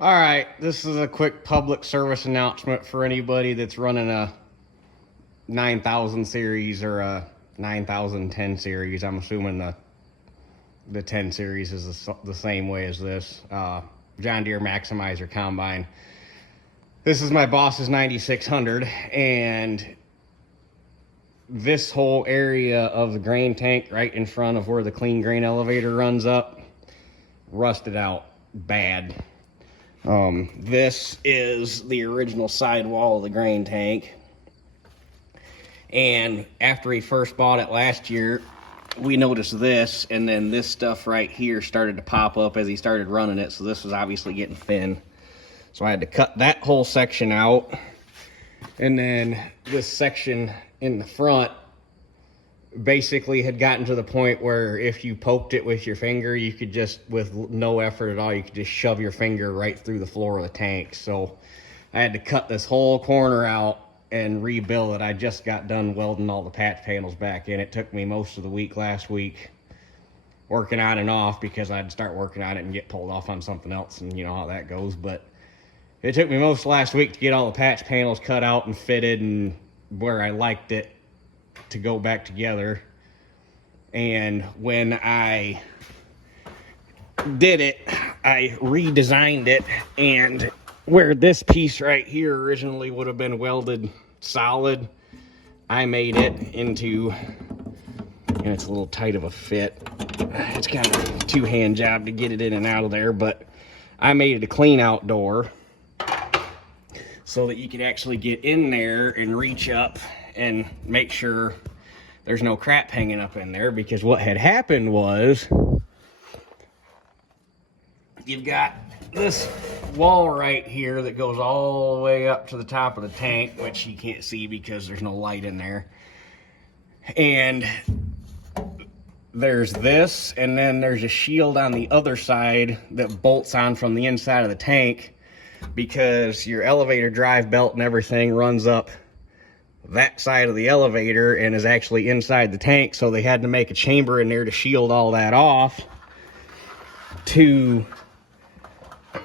All right, this is a quick public service announcement for anybody that's running a 9000 series or a 9010 series. I'm assuming the 10 series is the same way as this. John Deere Maximizer Combine. This is my boss's 9600, and this whole area of the grain tank right in front of where the clean grain elevator runs up, rusted out bad. This is the original sidewall of the grain tank. And after he first bought it last year, we noticed this, and then this stuff right here started to pop up as he started running it. So this was obviously getting thin. So I had to cut that whole section out. And then this section in the front basically had gotten to the point where if you poked it with your finger, you could just, with no effort at all, you could just shove your finger right through the floor of the tank. So I had to cut this whole corner out and rebuild it. I just got done welding all the patch panels back in. It took me most of the week last week working on and off because I'd start working on it and get pulled off on something else, and you know how that goes. But it took me most last week to get all the patch panels cut out and fitted and where I liked it to go back together. And when I did it, I redesigned it, and where this piece right here originally would have been welded solid, I made it into, and it's a little tight of a fit. It's kind of a two-hand job to get it in and out of there, but I made it a clean out door so that you could actually get in there and reach up and make sure there's no crap hanging up in there. Because what had happened was, you've got this wall right here that goes all the way up to the top of the tank, which you can't see because there's no light in there. And there's this, and then there's a shield on the other side that bolts on from the inside of the tank, because your elevator drive belt and everything runs up that side of the elevator and is actually inside the tank. So they had to make a chamber in there to shield all that off to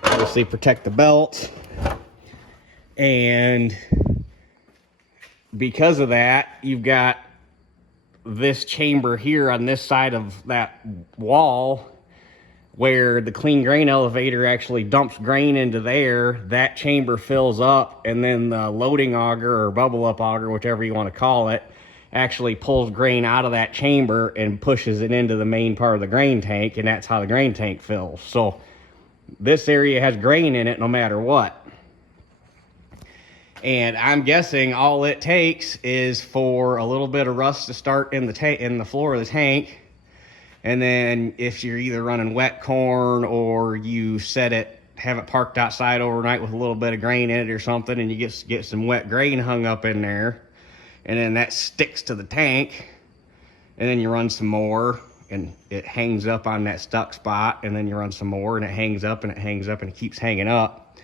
obviously protect the belt. And because of that, you've got this chamber here on this side of that wall where the clean grain elevator actually dumps grain into there. That chamber fills up, and then the loading auger or bubble up auger, whichever you want to call it, actually pulls grain out of that chamber and pushes it into the main part of the grain tank, and that's how the grain tank fills. So this area has grain in it no matter what. And I'm guessing all it takes is for a little bit of rust to start in the floor of the tank. And then if you're either running wet corn or you have it parked outside overnight with a little bit of grain in it or something, and you get some wet grain hung up in there, and then that sticks to the tank, and then you run some more and it hangs up on that stuck spot, and then you run some more and it hangs up and it hangs up and it keeps hanging up.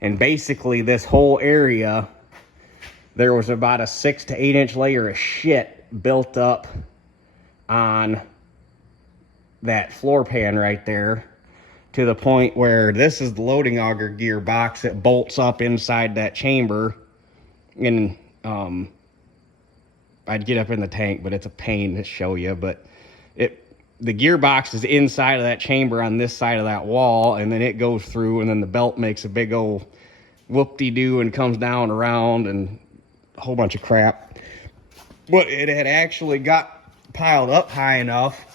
And basically this whole area, there was about a 6 to 8 inch layer of shit built up on that floor pan right there, to the point where this is the loading auger gearbox that bolts up inside that chamber. And I'd get up in the tank, but it's a pain to show you. But the gearbox is inside of that chamber on this side of that wall, and then it goes through, and then the belt makes a big old whoop-de-doo and comes down around and a whole bunch of crap. But it had actually got piled up high enough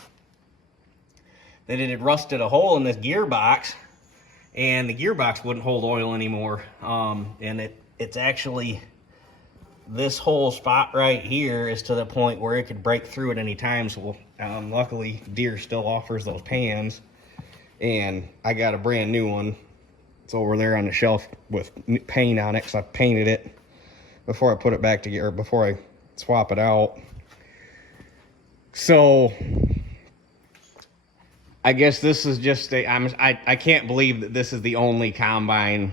that it had rusted a hole in this gearbox, and the gearbox wouldn't hold oil anymore. And it's actually, this whole spot right here is to the point where it could break through at any time. So luckily Deere still offers those pans, and I got a brand new one. It's over there on the shelf with paint on it, because I painted it before I put it back together, before I swap it out. So I guess this is just I can't believe that this is the only combine.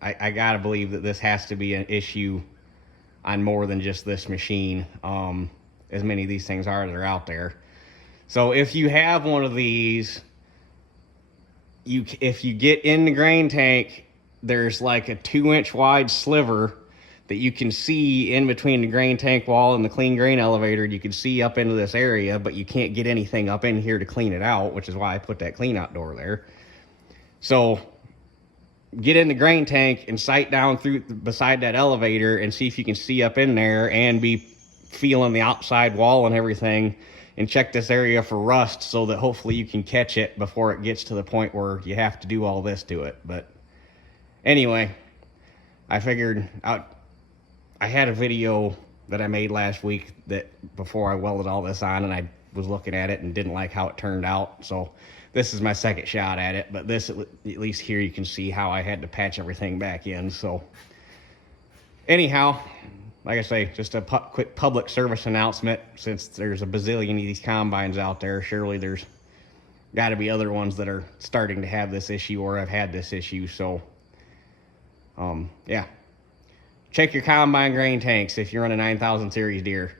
I gotta believe that this has to be an issue on more than just this machine. As many of these things are that are out there. So if you have one of these, if you get in the grain tank, there's like a 2-inch wide sliver that you can see in between the grain tank wall and the clean grain elevator. You can see up into this area, but you can't get anything up in here to clean it out, which is why I put that clean out door there. So get in the grain tank and sight down through beside that elevator and see if you can see up in there and be feeling the outside wall and everything, and check this area for rust so that hopefully you can catch it before it gets to the point where you have to do all this to it. But anyway, I figured out, I had a video that I made last week that before I welded all this on, and I was looking at it and didn't like how it turned out. So this is my second shot at it, but this, at least here you can see how I had to patch everything back in. So anyhow, like I say, just a quick public service announcement. Since there's a bazillion of these combines out there, surely there's got to be other ones that are starting to have this issue or have had this issue. So yeah, check your combine grain tanks if you're on a 9000 series Deere.